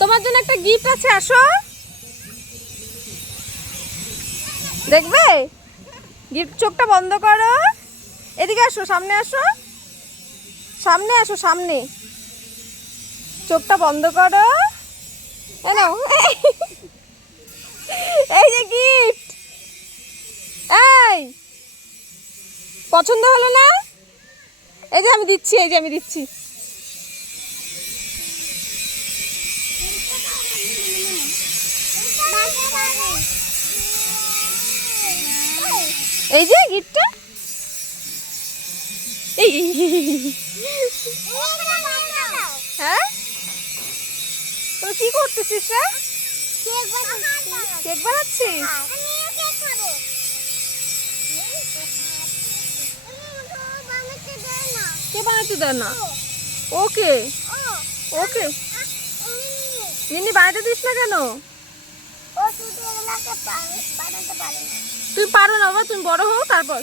তোমার জন্য একটা গিফট আছে, আসো দেখবে। গিফট, চোখটা বন্ধ করো, এদিকে আসো, সামনে আসো, সামনে আসো, সামনে। চোখটা বন্ধ করো, নাও। এই যে গিফট। এই পছন্দ হলো না? এই যে আমি দিচ্ছি, এই যে আমি দিচ্ছি। এই যে গিফটটা। এই হ্যাঁ, তুই কি করতেছিস রে? কেক বানাচ্ছিস? কে বানাতে দেয় না? ওকে ওকে, নিনি বানাতে দিস না কেন? তুমি পারো না বাবা, তুমি বড় হও তারপর।